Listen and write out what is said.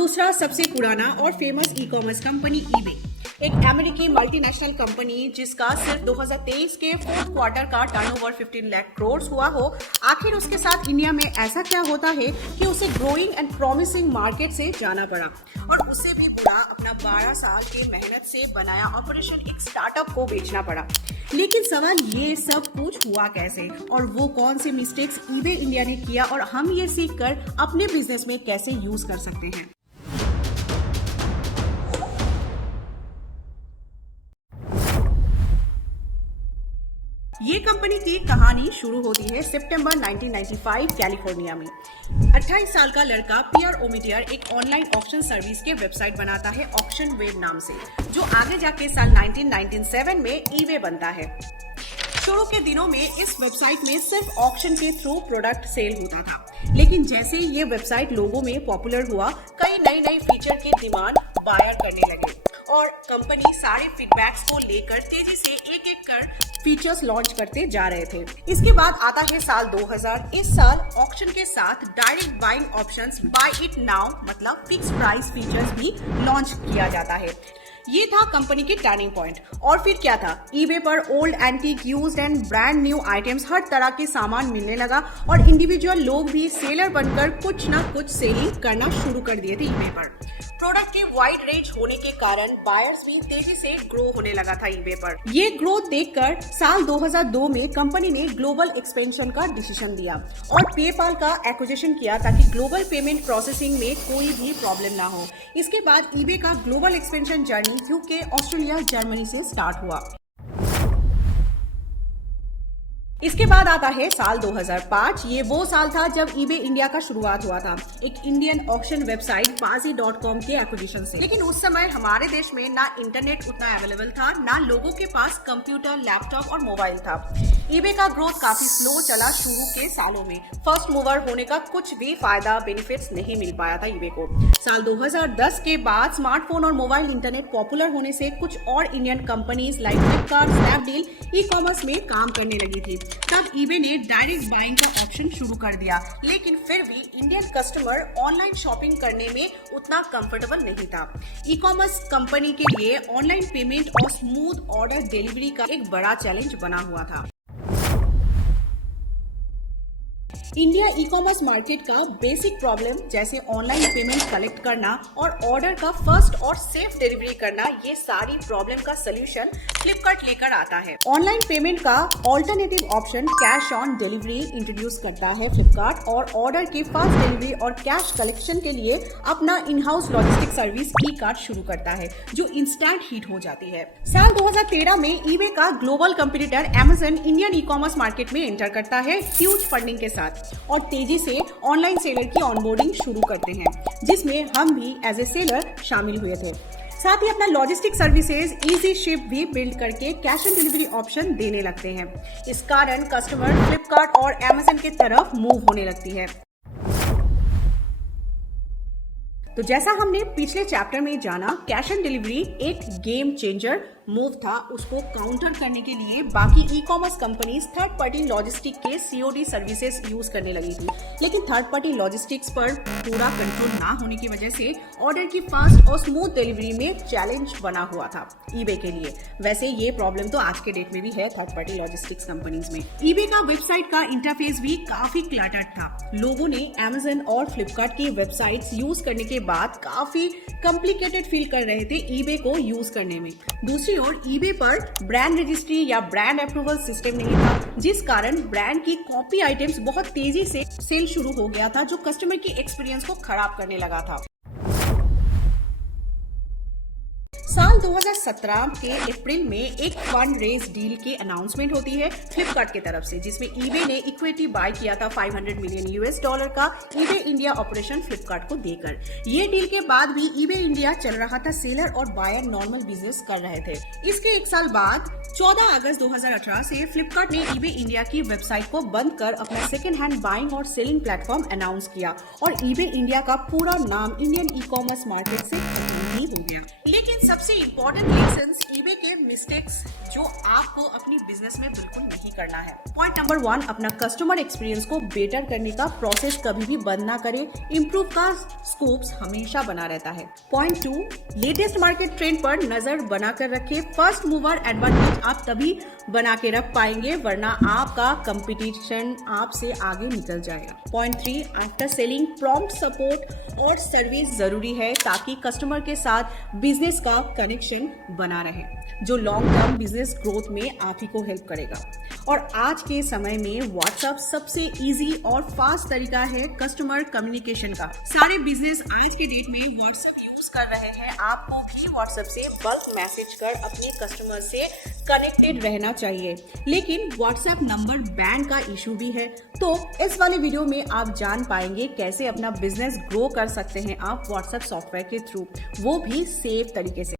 दूसरा सबसे पुराना और famous e commerce company eBay, एक अमेरिकी मल्टीनेशनल कंपनी जिसका सिर्फ 2023 के फोर्थ क्वार्टर का टर्नओवर 15 लाख करोड़ हुआ हो। आखिर उसके साथ इंडिया में ऐसा क्या होता है कि उसे ग्रोइंग एंड प्रॉमिसिंग मार्केट से जाना पड़ा और उससे भी बुरा अपना 12 साल की मेहनत से बनाया ऑपरेशन एक स्टार्टअप को बेचना पड़ा। लेकिन सवाल ये सब कुछ हुआ कैसे और वो कौन से मिस्टेक्स ईबे इंडिया ने किया और हम ये सीख कर अपने बिजनेस में कैसे यूज कर सकते हैं। ये कंपनी की कहानी शुरू होती है सितंबर 1995 कैलिफोर्निया में। 28 साल का लड़का पियर ओमिडियर एक ऑनलाइन ऑक्शन सर्विस के वेबसाइट बनाता है ऑक्शन वेब नाम से, जो आगे जाके साल 1997 में ईबे बनता है। शुरू के दिनों में इस वेबसाइट में सिर्फ ऑक्शन के थ्रू प्रोडक्ट सेल होता था, लेकिन जैसे ये वेबसाइट लोगों में पॉपुलर हुआ, कई नई फीचर की डिमांड बायर करने लगे और कंपनी सारे फीडबैक्स को लेकर तेजी से एक कर फीचर्स लॉन्च करते जा रहे थे। इसके बाद आता है साल 2000। इस साल ऑक्शन के साथ direct buying options, buy it now मतलब फिक्स प्राइस फीचर्स भी लॉन्च किया जाता है। ये था कंपनी के टर्निंग पॉइंट। और फिर क्या था, ईबे पर old antique, used and brand new items, हर तरह के सामान मिलने लगा और इंडिविजुअल लोग भी सेलर बनकर कुछ ना कुछ सेलिंग करना शुरू कर दिए थे ईबे पर। प्रोडक्ट के वाइड रेंज होने के कारण बायर्स भी तेजी से ग्रो होने लगा था ईबे पर। ये ग्रोथ देखकर साल 2002 में कंपनी ने ग्लोबल एक्सपेंशन का डिसीजन लिया और पेपाल का एक्विजिशन किया ताकि ग्लोबल पेमेंट प्रोसेसिंग में कोई भी प्रॉब्लम ना हो। इसके बाद ईबे का global expansion journey UK, Australia, Germany से स्टार्ट हुआ। इसके बाद आता है साल 2005। ये वो साल था जब ईबे इंडिया का शुरुआत हुआ था, एक इंडियन ऑक्शन वेबसाइट Bazi.com के एक्विजिशन से। लेकिन उस समय हमारे देश में ना इंटरनेट उतना अवेलेबल था, ना लोगों के पास कंप्यूटर, लैपटॉप और मोबाइल था। ईबे का ग्रोथ काफी स्लो चला शुरू के सालों में। फर्स्ट मूवर होने का कुछ भी फायदा, बेनिफिट्स नहीं मिल पाया था ईबे को। साल 2010 के बाद स्मार्टफोन और मोबाइल इंटरनेट पॉपुलर होने से कुछ और Indian companies like Flipkart, Snapdeal e commerce में काम करने लगी थी। तब ईबे ने डायरेक्ट बाइंग का ऑप्शन शुरू कर दिया, लेकिन फिर भी इंडियन कस्टमर ऑनलाइन शॉपिंग करने में उतना कंफर्टेबल नहीं था। ई कॉमर्स कंपनी के लिए ऑनलाइन पेमेंट और स्मूथ ऑर्डर डिलीवरी का एक बड़ा चैलेंज बना हुआ था। इंडिया ई कॉमर्स मार्केट का बेसिक प्रॉब्लम जैसे ऑनलाइन पेमेंट कलेक्ट करना और ऑर्डर का फर्स्ट और सेफ डिलीवरी करना, ये सारी प्रॉब्लम का सोल्यूशन फ्लिपकार्ट लेकर आता है। ऑनलाइन पेमेंट का alternative option cash on delivery introduce करता है फ्लिपकार्ट और ऑर्डर की फास्ट डिलीवरी और कैश कलेक्शन के लिए अपना in house logistic service e cart शुरू करता है, जो इंस्टेंट हिट हो जाती है। साल 2013 में ईबे का global competitor Amazon Indian e commerce market में एंटर करता है ह्यूज फंडिंग के साथ और तेजी से ऑनलाइन सेलर की ऑनबोर्डिंग शुरू करते हैं, जिसमें हम भी एज ए सेलर शामिल हुए थे। साथ ही अपना लॉजिस्टिक सर्विसेज इजी शिप भी बिल्ड करके कैश ऑन डिलीवरी ऑप्शन देने लगते हैं। इस कारण कस्टमर फ्लिपकार्ट और अमेज़न की तरफ मूव होने लगती है। तो जैसा हमने पिछले चैप्टर में जाना, कैश ऑन डिलीवरी एक गेम चेंजर मूव था। उसको काउंटर करने के लिए बाकी e commerce companies third party logistic के सीओडी सर्विसेज यूज करने लगी थी, लेकिन थर्ड पार्टी लॉजिस्टिक्स पर पूरा कंट्रोल ना होने की वजह से ऑर्डर की फास्ट और स्मूथ डिलीवरी में चैलेंज बना हुआ था ईबे के लिए। वैसे ये प्रॉब्लम तो आज के डेट में भी है थर्ड पार्टी लॉजिस्टिक्स कंपनीज में। ईबे का वेबसाइट का इंटरफेस भी काफी क्लटर्ड था। लोगों ने अमेज़न और फ्लिपकार्ट की वेबसाइट्स यूज करने के बाद काफी कॉम्प्लिकेटेड फील कर रहे थे ईबे को यूज करने में। दूसरी ओर ईबे पर ब्रांड रजिस्ट्री या ब्रांड अप्रूवल सिस्टम नहीं था, जिस कारण ब्रांड की कॉपी आइटम्स बहुत तेजी से सेल शुरू हो गया था, जो कस्टमर की एक्सपीरियंस को खराब करने लगा था। साल 2017 के अप्रैल में एक फंड रेज डील की अनाउंसमेंट होती है फ्लिपकार्ट की तरफ से, जिसमें ईबे ने इक्विटी बाय किया था $500 मिलियन का ईबे इंडिया ऑपरेशन फ्लिपकार्ट को देकर। ये डील के बाद भी ईबे इंडिया चल रहा था, सेलर और बायर नॉर्मल बिजनेस कर रहे थे। इसके एक साल बाद 14 अगस्त 2018 से फ्लिपकार्ट ने ईबे इंडिया की वेबसाइट को बंद कर अपना सेकेंड हैंड बाइंग और सेलिंग प्लेटफॉर्म अनाउंस किया और ईबे इंडिया का पूरा नाम इंडियन ई कॉमर्स मार्केट से खत्म ही हो गया। लेकिन सबसे इम्पोर्टेंट लेसन्स ईबे के मिस्टेक्स जो आपको अपनी बिजनेस में बिल्कुल नहीं करना है। पॉइंट नंबर 1, अपना कस्टमर एक्सपीरियंस को बेटर करने का प्रोसेस कभी भी बंद ना करें। इम्प्रूव का स्कोप्स हमेशा बना रहता है। पॉइंट 2, लेटेस्ट मार्केट ट्रेंड पर नजर बनाकर रखें। फर्स्ट मूवर एडवांटेज आप तभी बना के रख पाएंगे वरना आपका कंपटीशन आपसे आगे निकल जाएगा। Point 3, after selling prompt support और सर्विस जरूरी है ताकि कस्टमर के साथ बिजनेस का कनेक्शन बना रहे, जो लॉन्ग टर्म बिजनेस ग्रोथ में आप ही को हेल्प करेगा। और आज के समय में व्हाट्सएप सबसे इजी और फास्ट तरीका है कस्टमर कम्युनिकेशन का। सारे बिजनेस आज के डेट में व्हाट्सएप यूज कर रहे हैं। आपको भी व्हाट्सएप से बल्क मैसेज कर अपने कस्टमर से कनेक्टेड रहना चाहिए, लेकिन व्हाट्सएप नंबर बैन का इशू भी है। तो इस वाले वीडियो में आप जान पाएंगे कैसे अपना बिजनेस ग्रो कर सकते हैं आप व्हाट्सएप सॉफ्टवेयर के थ्रू, वो भी सेफ तरीके से।